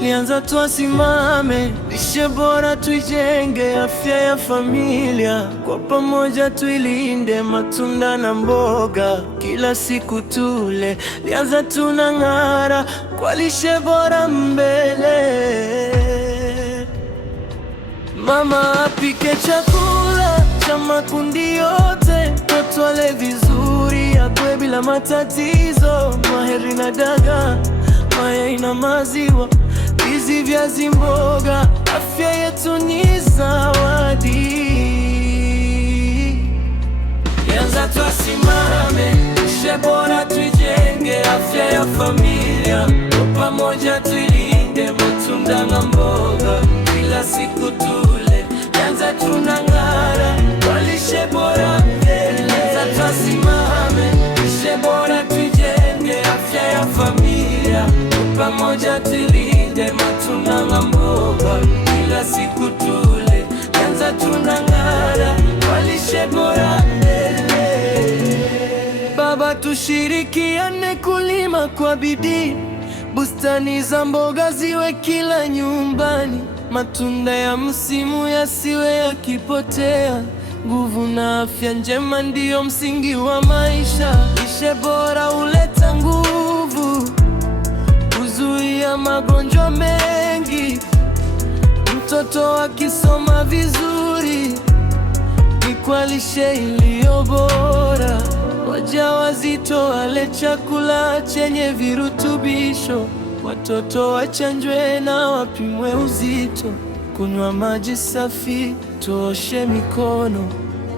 lianza tuasimame, lishe bora tuijenge, afya ya familia kwa pamoja tuilinde, matunda na mboga kila siku tule, lianza tunang'ara kwa lishe bora mbele. Mama apike chakula cha makundi yote, watu wale vizuri, akwe bila matatizo, maheri na dagaa, mayai na maziwa, hizi viazi, mboga, afya yetu ni zawadi. Lianza tuasimame, lishe bora tuijenge, afya ya familia kwa pamoja tuilinde, matunda na mboga kila siku tule, lianza tunang'ara kwa lishe bora mbele. Lianza tuasimame, lishe bora tuijenge, afya ya familia kwa pamoja tuilinde, matunda na mboga kila siku tule, lianza tunang'ara kwa lishe bora mbele. Baba, tushirikiane kulima kwa bidii, bustani za mboga ziwe kila nyumbani, matunda ya msimu yasiwe yakipotea, nguvu na afya njema ndiyo msingi wa maisha. Lishe bora huleta nguvu, huzuia magonjwa mengi, mtoto akisoma vizuri ni kwa lishe iliyo bora, wajawazito wale chakula chenye virutubisho, watoto wachanjwe na wapimwe uzito, kunywa maji safi, tuoshe mikono,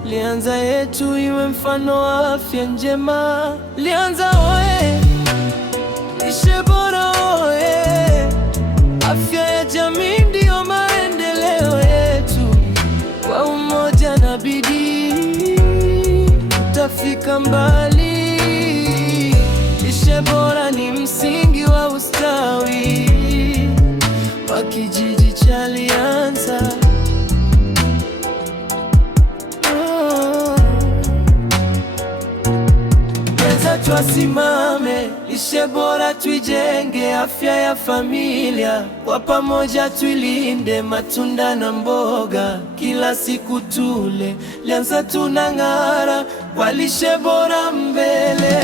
lianza yetu iwe mfano wa afya njema. Lianza oye, lishe bora oye, afya ya jamii ndiyo maendeleo yetu, kwa umoja na bidii tutafika mbali. Lishe bora ni msingi wa ustawi wa kijiji cha Lianza. Lianza tuasimame, lishe bora tuijenge, afya ya familia kwa pamoja tuilinde, matunda na mboga kila siku tule, lianza tunang'ara kwa lishe bora mbele.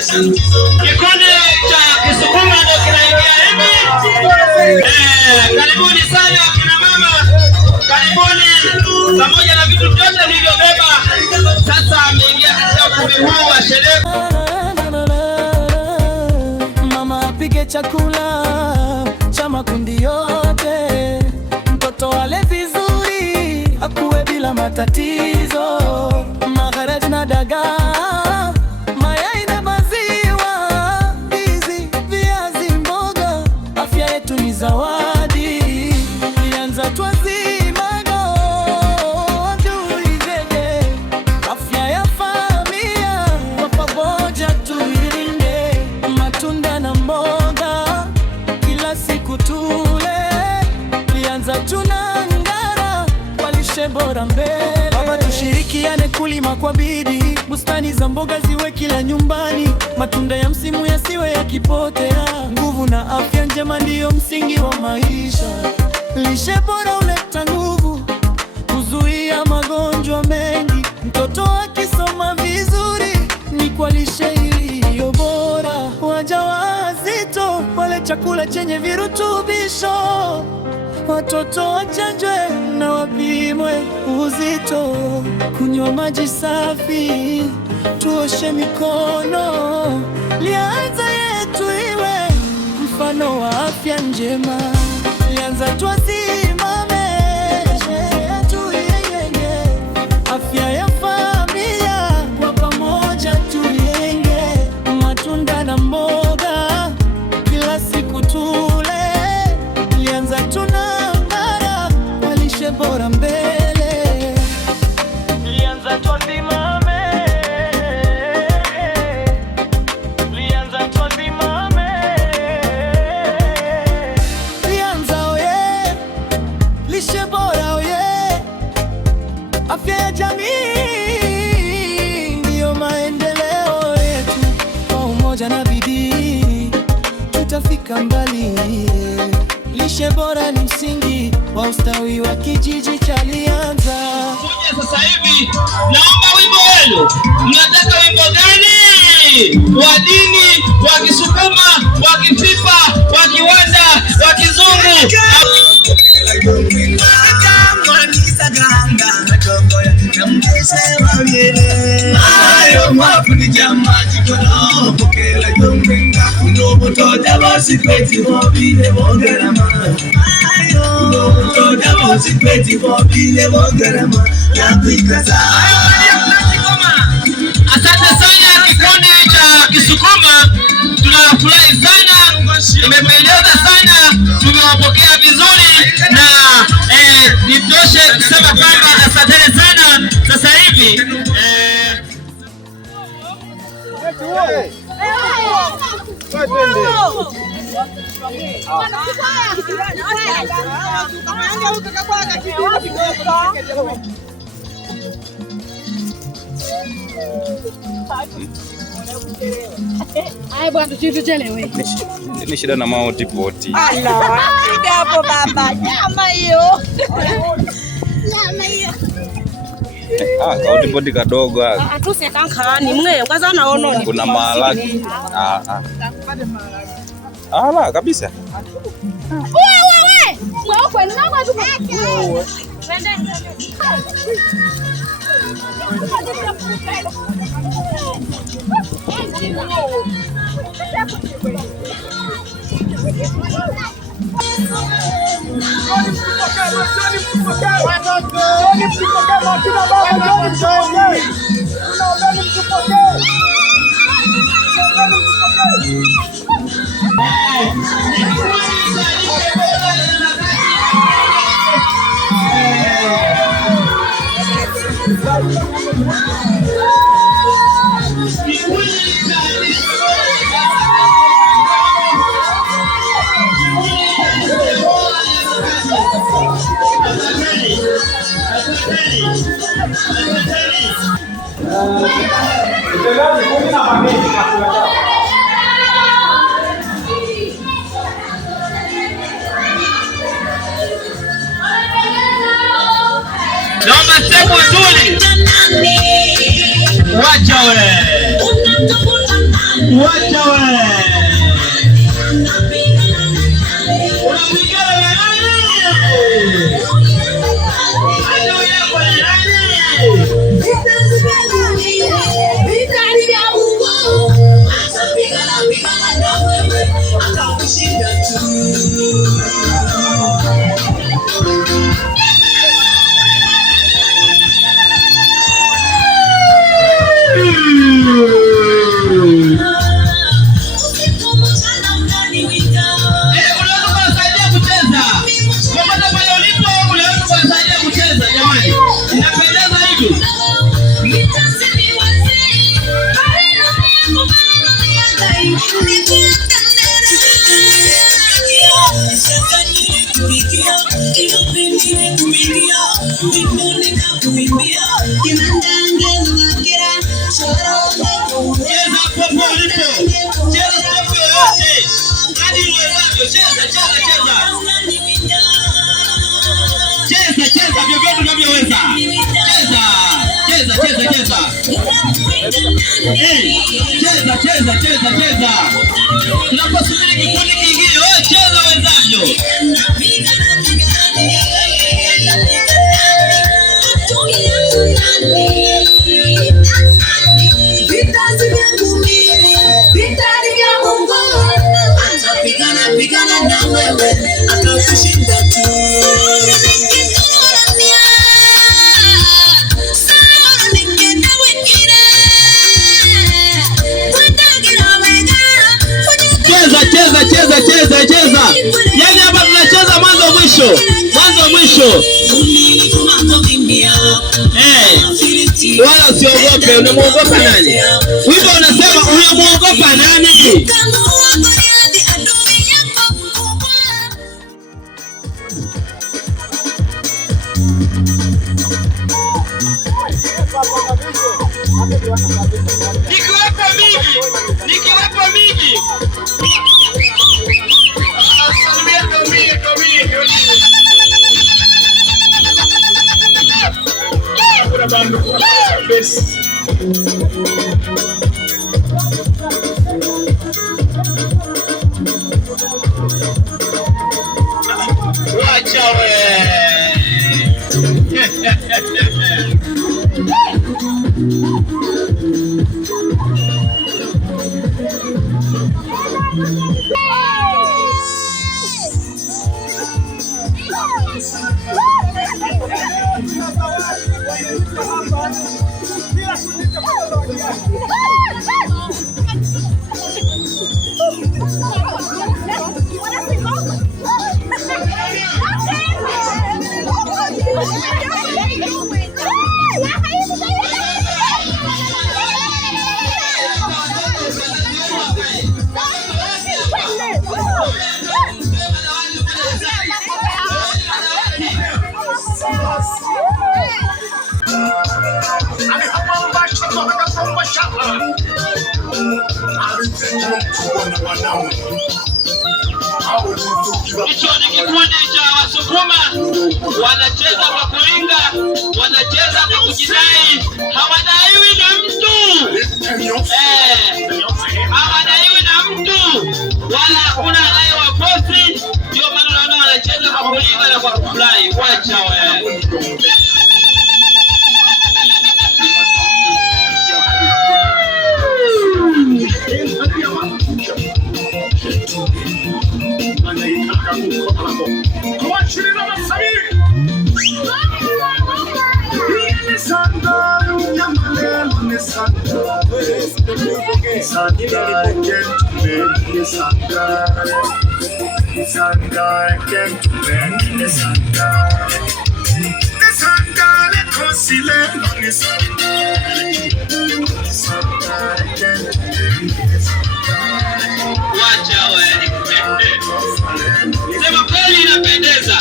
Kikundi cha Kisukuma ndio kinaingia hivi. Karibuni sana kina mama, karibuni pamoja na vitu vyote vilivyobeba. Sasa ameingia katika ukumbi huu wa sherehe. Mama apike chakula cha makundi yote, mtoto wale vizuri, akue bila matatizo, maharage na dagaa, mayai na maziwa, hizi viazi, mboga, afya yetu ni zawadi. Lianza tuasimame, tuijenge, afya ya familia kwa pamoja tuilinde, matunda na mboga kila siku tule, lianza tunang'ara kwa lishe bora mbele. Baba, tushirikiane kulima kwa bidii, bustani za mboga ziwe kila nyumbani, matunda ya msimu yasiwe yakipotea, nguvu na afya njema ndiyo msingi wa maisha. Lishe bora huleta nguvu, huzuia magonjwa mengi, mtoto akisoma vizuri ni kwa chakula chenye virutubisho, watoto wachanjwe na wapimwe uzito, kunywa maji safi, tuoshe mikono, Lianza yetu iwe mfano wa afya njema. Lianza tusimame yetu yeye, afya ya familia kwa pamoja tulenge, matunda na mboga kila siku tule. Lianza tunang'ara kwa lishe bora mbele. Lianza tusimame, Lianza tusimame, Lianza oye, lishe bora oye, afya ya jamii ndiyo maendeleo yetu. Kwa umoja na bidii tutafika mbali. Lishe bora ni msingi wa ustawi wa kijiji cha Lianza. Sasa hivi naomba wimbo wenu. Mnataka wimbo gani? Wa dini, wa Kisukuma, wa Kifipa, wa Kiwanda, wa Kizungu? Asante sana kikundi cha Kisukuma, tunafurahi sana, imependeza sana, tumewapokea vizuri na nitoshe kusema kwamba asante sana. Sasa hivi ni shida na multipoti. Hapo baba, nyama hiyo. Nyama hiyo. Multipoti kadogo. Kuna maharage. Ala kabisa. naomba sehemu nzuri. Wacha we, wacha we, unapigana na nani? Adui yako ni nani? Cheza vyovyote unavyoweza. Cheza. Cheza, cheza, cheza, cheza. Tunaposubiri kikundi kingine, wewe cheza wenzavyo. Pigana na wewe atakushinda tu. Cheza, cheza, cheza, cheza. Yaani hapa tunacheza mwanzo mwisho. Mwanzo mwisho. Wala usiogope, unamuogopa nani? Wimbo unasema unamuogopa nani? Nikiwepo mimi. Wacha wewe. Hicho ni kikundi cha Wasukuma, wanacheza kwa kuringa, wanacheza kwa kujidai, hawadaiwi na mtu. Hawadaiwi na mtu, wala hakuna anayewaposi. Ndio maana unaona wanacheza kwa kuringa na kwa kufurahi. Wacha wewe. Wacha wewe. Sema kweli inapendeza.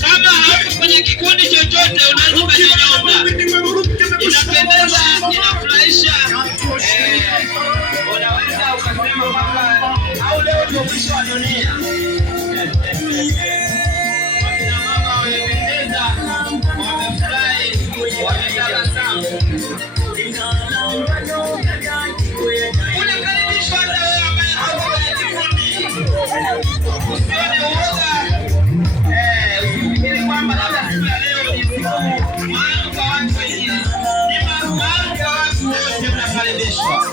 Kama hapo kwenye kikundi chochote unaweza kujiunga. Inapendeza, inafurahisha. Unaweza ukasema kwamba au leo ndio mwisho wa dunia. Wakina mama wamependeza, wamefurahi, wametabasamu. Unakaribishwa hata wewe ambaye hauko kwenye kikundi. Usione uoga. Usifikiri kwamba labda siku ya leo ni siku maalum kwa watu wengine. Ni maalum kwa watu wote mnakaribishwa.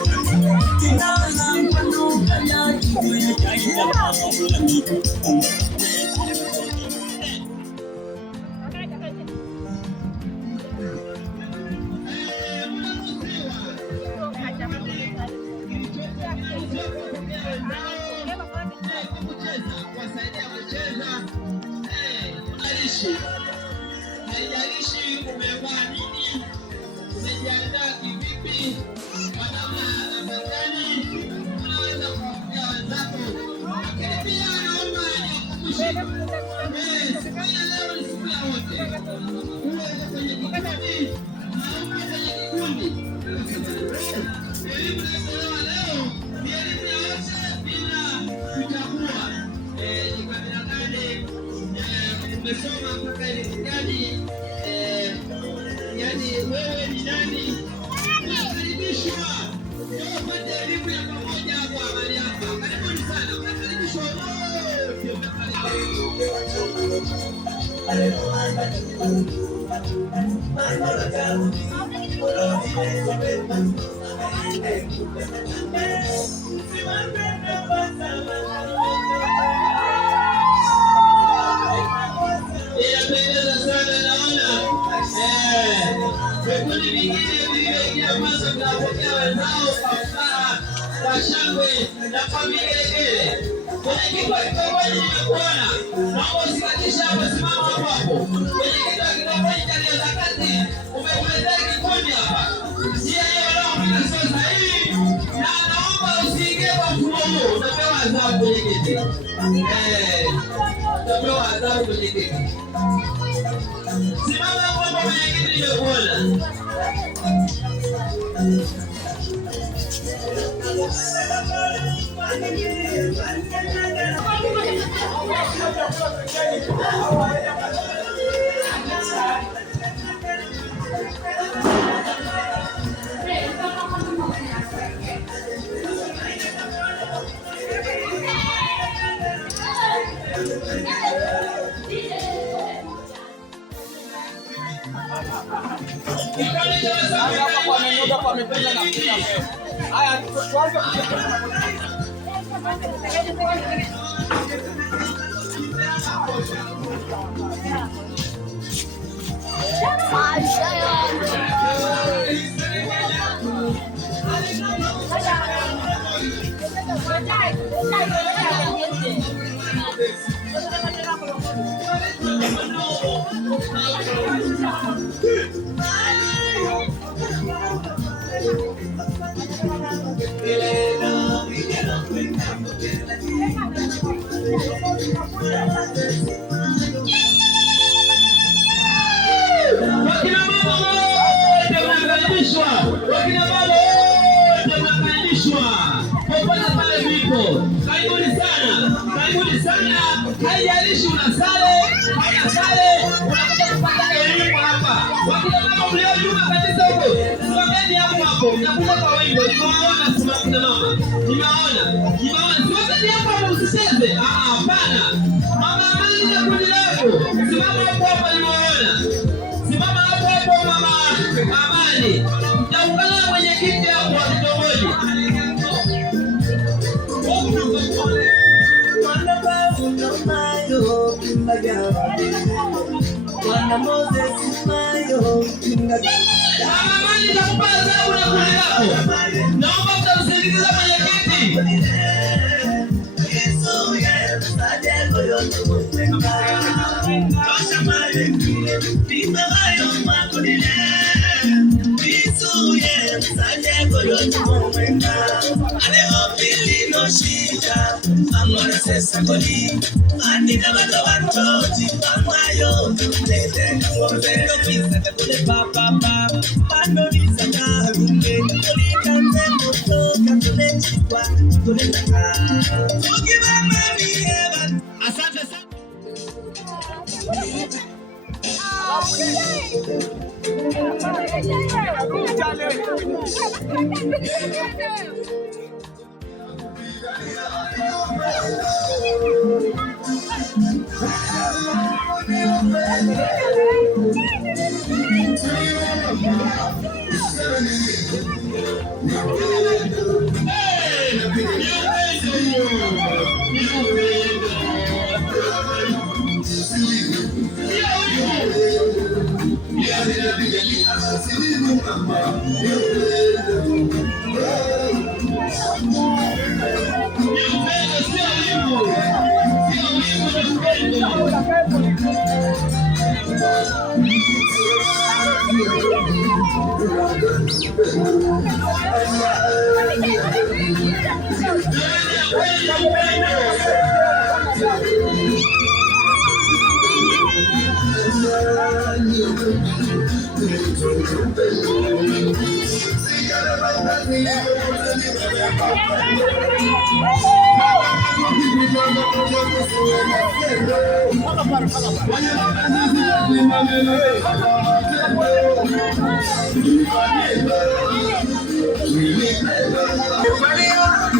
Haijalishi umevaa nini, umejiandaa kivipi, kwa namna gani, unaweza kuwaambia wenzako. Lakini pia naomba nikukumbushe, siku ya leo ni siku ya wote. Uwe kwenye kikundi, uwe kwenye kikundi. Elimu inayotolewa leo ni elimu ya wote bila kuchagua ni kabila gani, umesoma mpaka elimu gani, yani wewe ni nani. Vikundi vingine vilivyoingia kwanza vinapokea wenzao kwa furaha, kwa shangwe na kwa vigelegele. Mwenyekiti wa kitongoji nimekuona, naomba usikatishe hapo, simama hapo hapo. Mwenyekiti wa kitongoji cha Nyakati umekuletea kikundi hapa. Njia hiyo wanaopita sio sahihi, na naomba usiingie kwa mfumo huo, utapewa adhabu mwenyekiti. Utapewa adhabu mwenyekiti. Simama hapo hapo mwenyekiti, nimekuona. Wakina baba wote mnakaribishwa popote pale mlipo. Karibuni sana. Haijalishi una sare, hauna sare, unakuja kupata elimu hapa. Wakina baba mlio nyuma kabisa huko, simameni hapo, mnakuja kwa wingi. Nimewaona simama mama, nimewaona. Simameni hapo, msicheze. Hapana. Mama Amani na kundi lako, simama hapo, nimewaona. Simama hapo mama Amani. Mtaungana mwenyekiti hapo wa kitongoji. Mama Amani nakupa adhabu na kundi lako. Naomba mtamsindikiza mwenyekiti. Asante sana.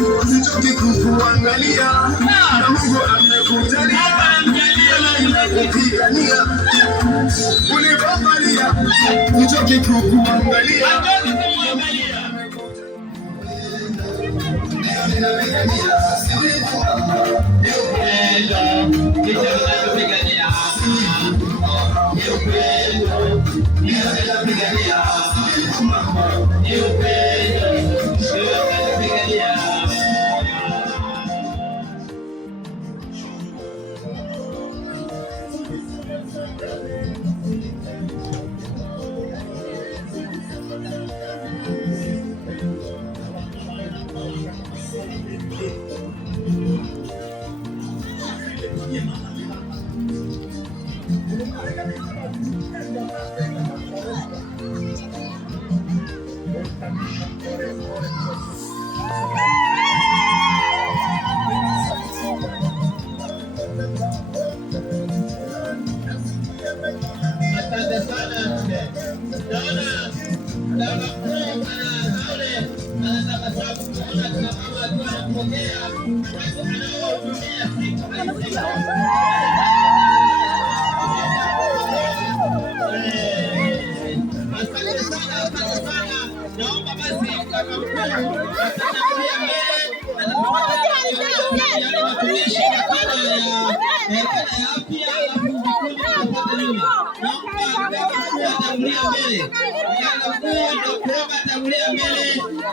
usichoke kukuangalia, na Mungu amekujalia, amekupigania, ulipovalia, usichoke kukuangalia.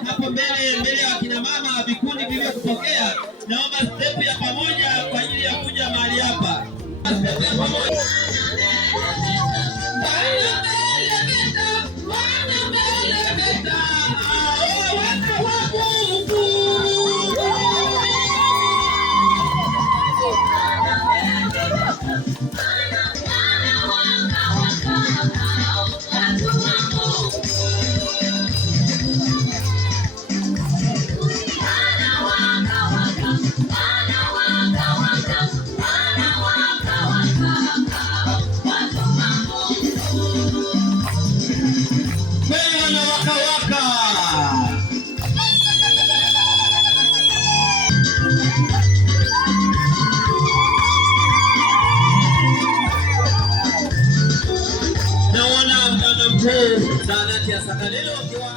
Hapo mbele ya kina mama vikundi vilivyopokea, naomba step ya pamoja kwa ajili ya kuja mahali hapa. Step ya pamoja. Zahanati ya Sakalilo wakiwa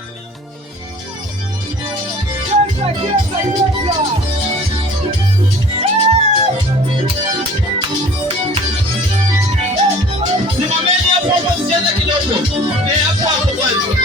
simameni hapo mcheze kidogo. Hapo kwanza.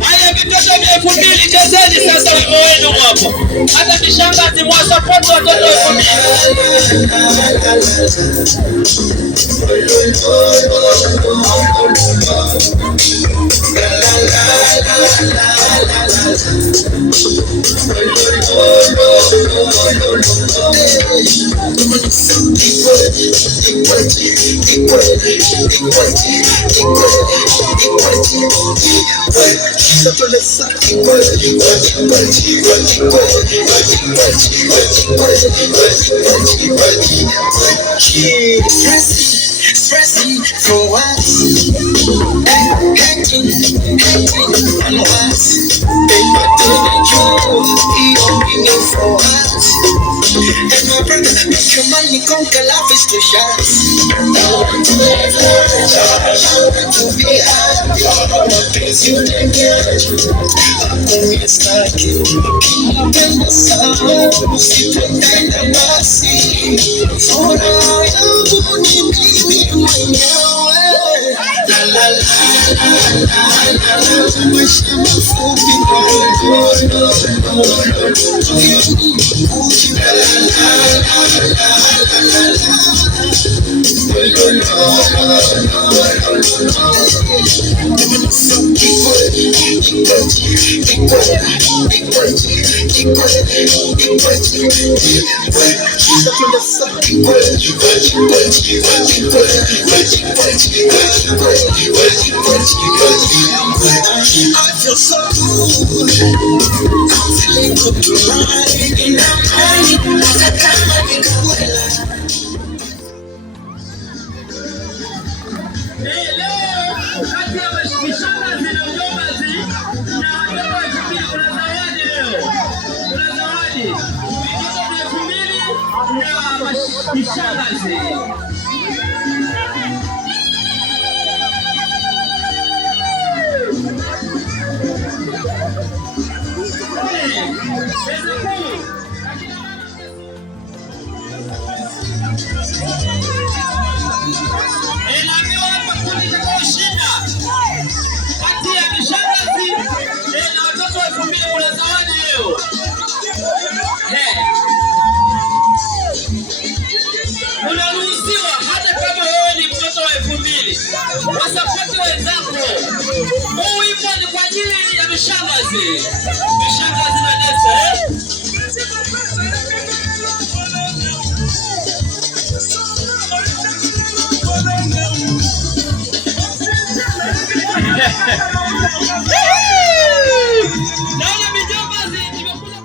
Haya vitoto vya 2000 chezeni sasa wimbo wenu hapo. Hata kishangazi mwasapoti watoto wa Stressing for what? Hacking on what? Paper didn't you for what? And my brother, make your money conquer life is too short. I want to live large, I want to be happy. All the things you didn't get, I'm going to start keeping my soul. See the thing that I see. For now, I'm going to be mwenyewe. La la la la la la. Maisha mafupi I feel so good. I'm feeling good tonight. In the morning, I can't make a way. leo kati ya mishangazi na mjombazi na watoto wa 2000 kuna zawadi leo. Kuna zawadi. Vitoto vya 2000 na mishangazi. Kati ya mishangazi na watoto wa 2000 kuna zawadi leo. Unaruhusiwa hata kama wewe ni mtoto wa 2000. Wasapoti wenzako. Huu wimbo ni kwa ajili ya mishangazi. Mishangazi na Nesa, naona mijombazi nimekuja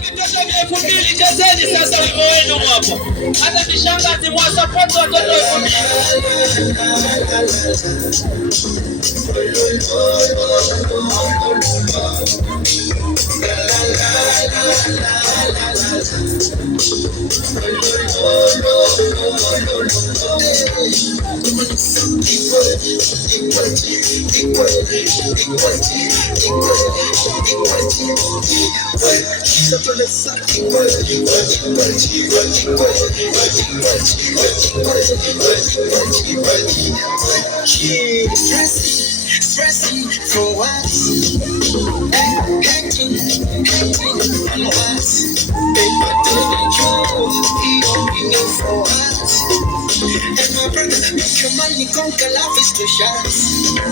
vitoto vya 2000 chezeni sasa wimbo wenu hapo. Hata kishangazi mwasapoti watoto wa Stressing for what? Hacking on what? Paper didn't you for what? And my brother, make your money conquer life is too short.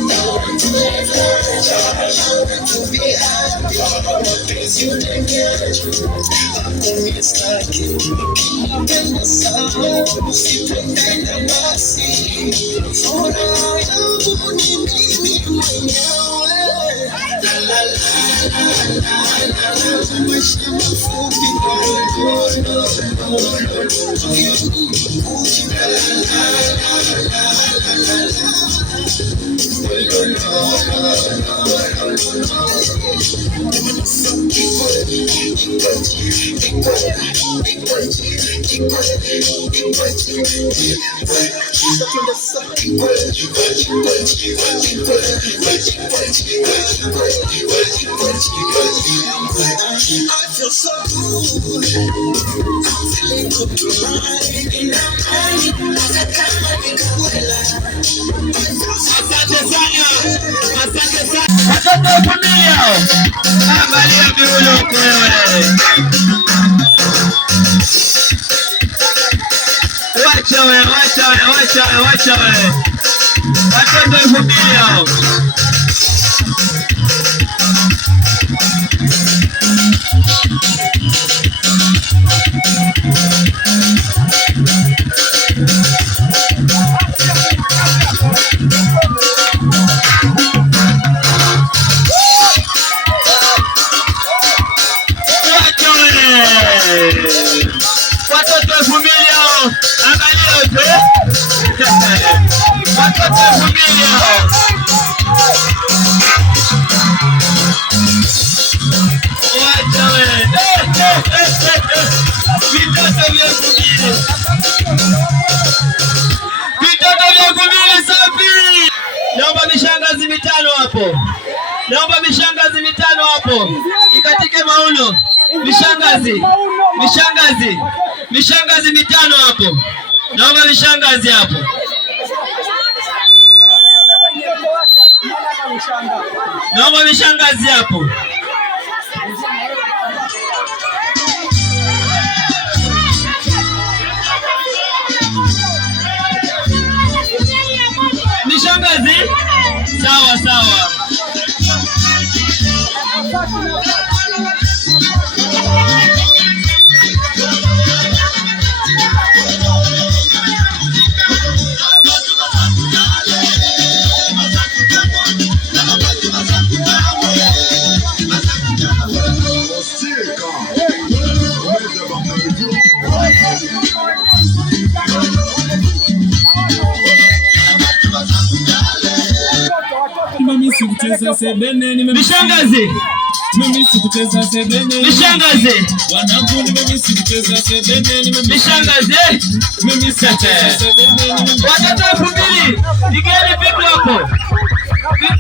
I want to live large, I want to be happy. All the things you didn't get, I'm going to start keeping my soul. See the thing that I see. For now, I'm going to be mwenyewe. La la la la la la. Maisha mafupi feel so good. I'm feeling good tonight. Asante sana. Asante sana. Watoto wa familia. Angalia viuno wewe. Wacha wewe. Watoto wa familia. Watoto wa familia, angalia wote. Watoto wa familia. Wacha wewe. Vitoto vya familia. Vitoto vya familia safi. Naomba mishangazi mitano hapo. Naomba mishangazi mitano hapo. Ikatike mauno. Mishangazi mitano hapo. Naomba mishangazi hapo. Naomba mishangazi hapo. Mishangazi? Sawa sawa. Mishangazi. Mishangazi. Watoto wa familia, igeni vitu hapo.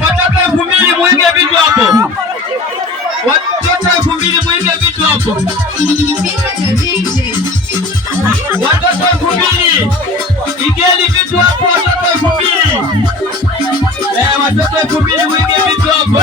Watoto wa familia muige vitu hapo. Watoto wa familia muige vitu hapo. Watoto wa familia, igeni vitu hapo. Watoto wa familia. Watoto wa familia muige vitu hapo.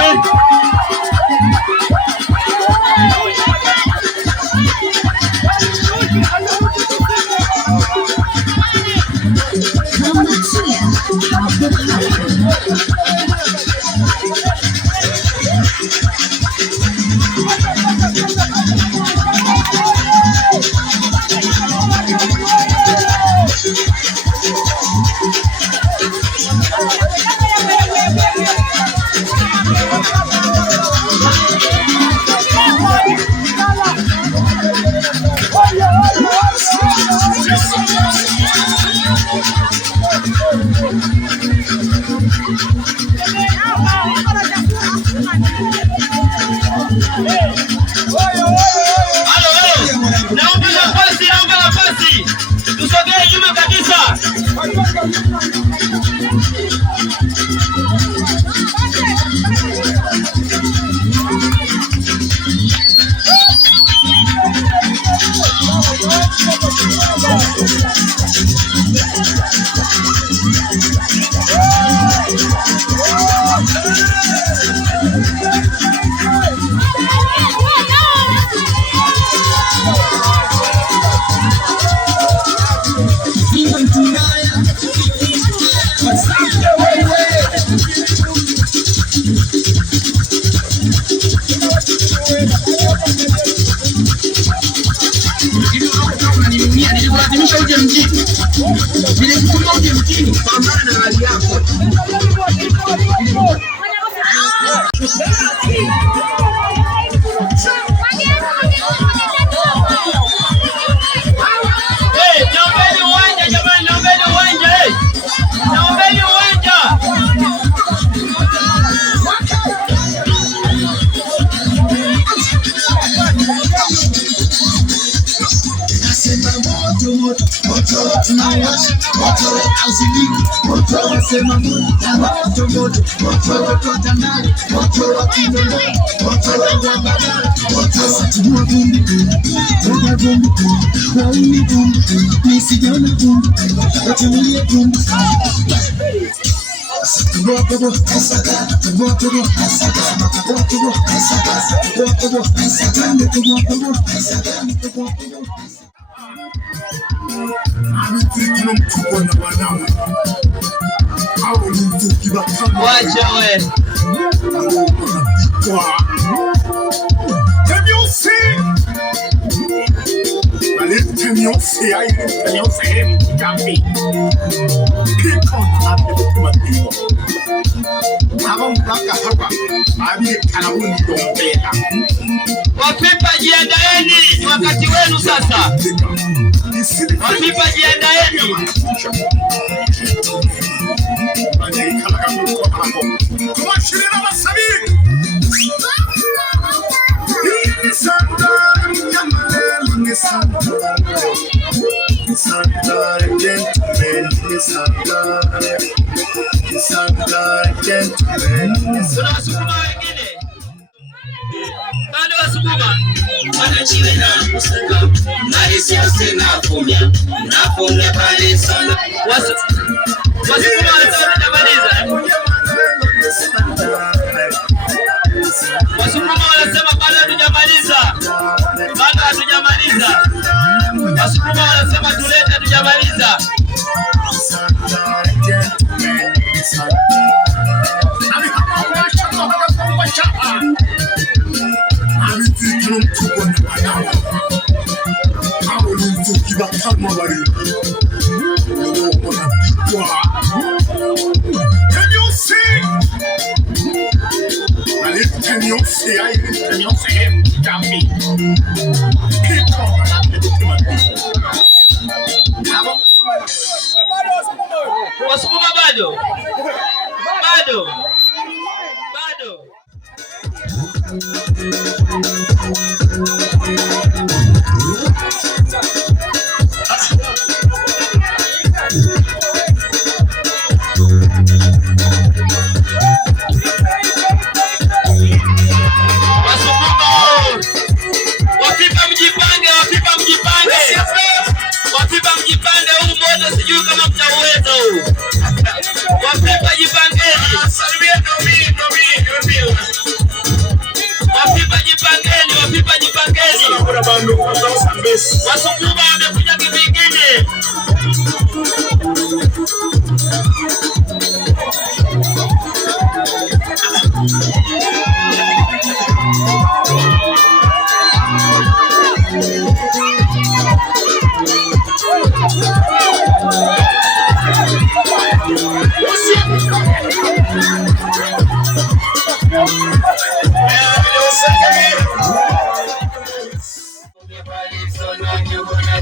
Naomba nafasi. Tusogee nyuma kabisa. Nilikulazimisha uje mjini. Nilikutuma uje mjini. Pambana na hali yako. moto tunawasha, moto azimiki, moto wasema Mungu na moto moto, moto watoto ndani, moto wa Kinondoni, moto wa Mbagala, moto satua vumbi, moja vumbi, wauni vumbi, nisijaona vumbi, watulie vumbi. Wacha we. Have you seen? Can you see? Can you see him? Jammy. Pick on that little people. Haven't got a haba. I'm the Kalawuni don't pay. Wapipa jiandaeni, ni wakati wenu sasa. Wapipa jiandaeni. Tunawasukuma wengine. Bado wasukuma. Wanachiwe na kusaka Marisi asena kumya Nafunga pale sana Wasukuma wanasema tujamaliza. Wasukuma wanasema bado hatujamaliza. Bado hatujamaliza. Wasukuma wanasema tulete hatujamaliza. Can you see? Can you see? Can you see him? Jammy. Keep on that little Wasukuma bado. Bado. Bado. Wapipa mjipange huu moto sijui kama mtauweza huu. Wapipa jipangeni. Wapipa jipangeni, wapipa jipangeni. Wasukuma wamekuja kivingine.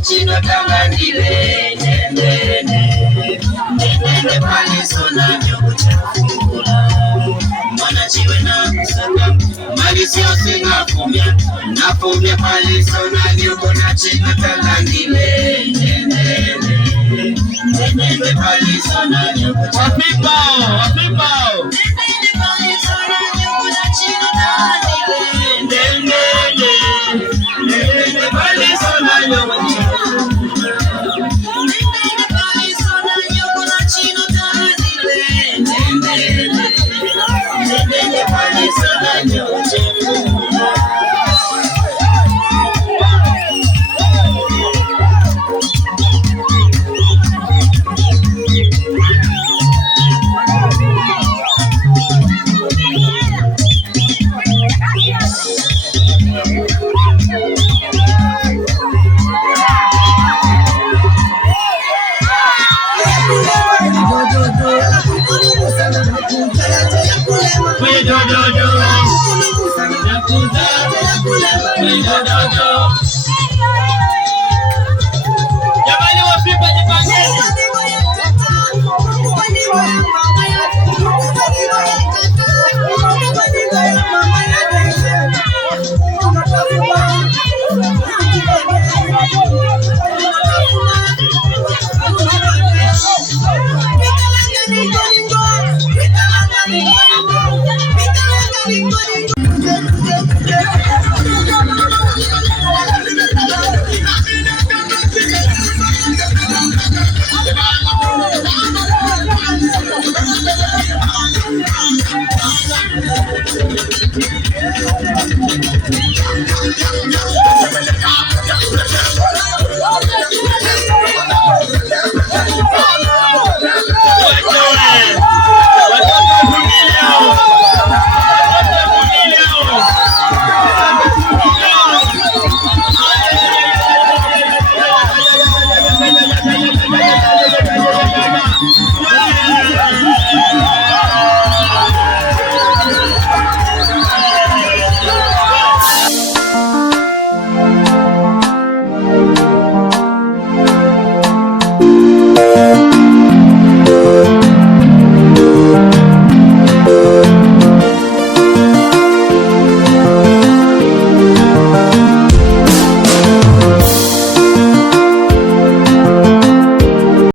Chino tangandile nene pale sona nyogo chakula Mwana chiwe na kusaka Marisi asena kumya Nafunga pale sona nyogo na chino tangandile nene pale sona nyogo Wapipa